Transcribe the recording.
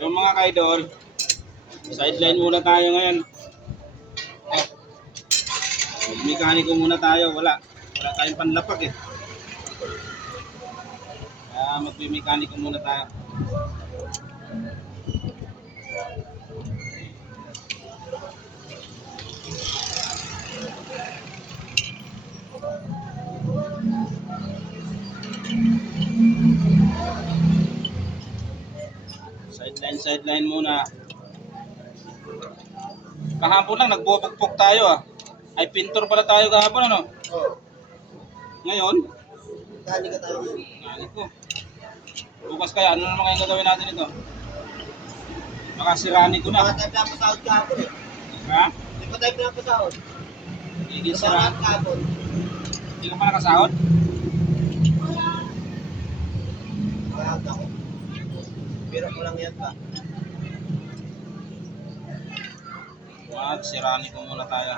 Yung mga kaidol, sideline muna tayo ngayon. Oh, mekaniko muna tayo. Wala tayong panlapag eh. Kaya magme-mekaniko muna tayo. Sideline muna. Kahapon lang nagbubukpok tayo ah. Ay pintor pala tayo kahapon ano? Oo. Ngayon, Dali ka tayo. nani ko. Bukas kaya ano naman kayong gagawin natin ito? Baka sirani ko Baka na. tayo pinapasahod kahapon eh. Ha? Hindi pa tayo pinapasahod. Hindi Nabangat sirani. kahapon. Hindi ka pa nakasahod? Bayad ako. Pero ko lang yan pa. Wag, sirani ko muna tayo.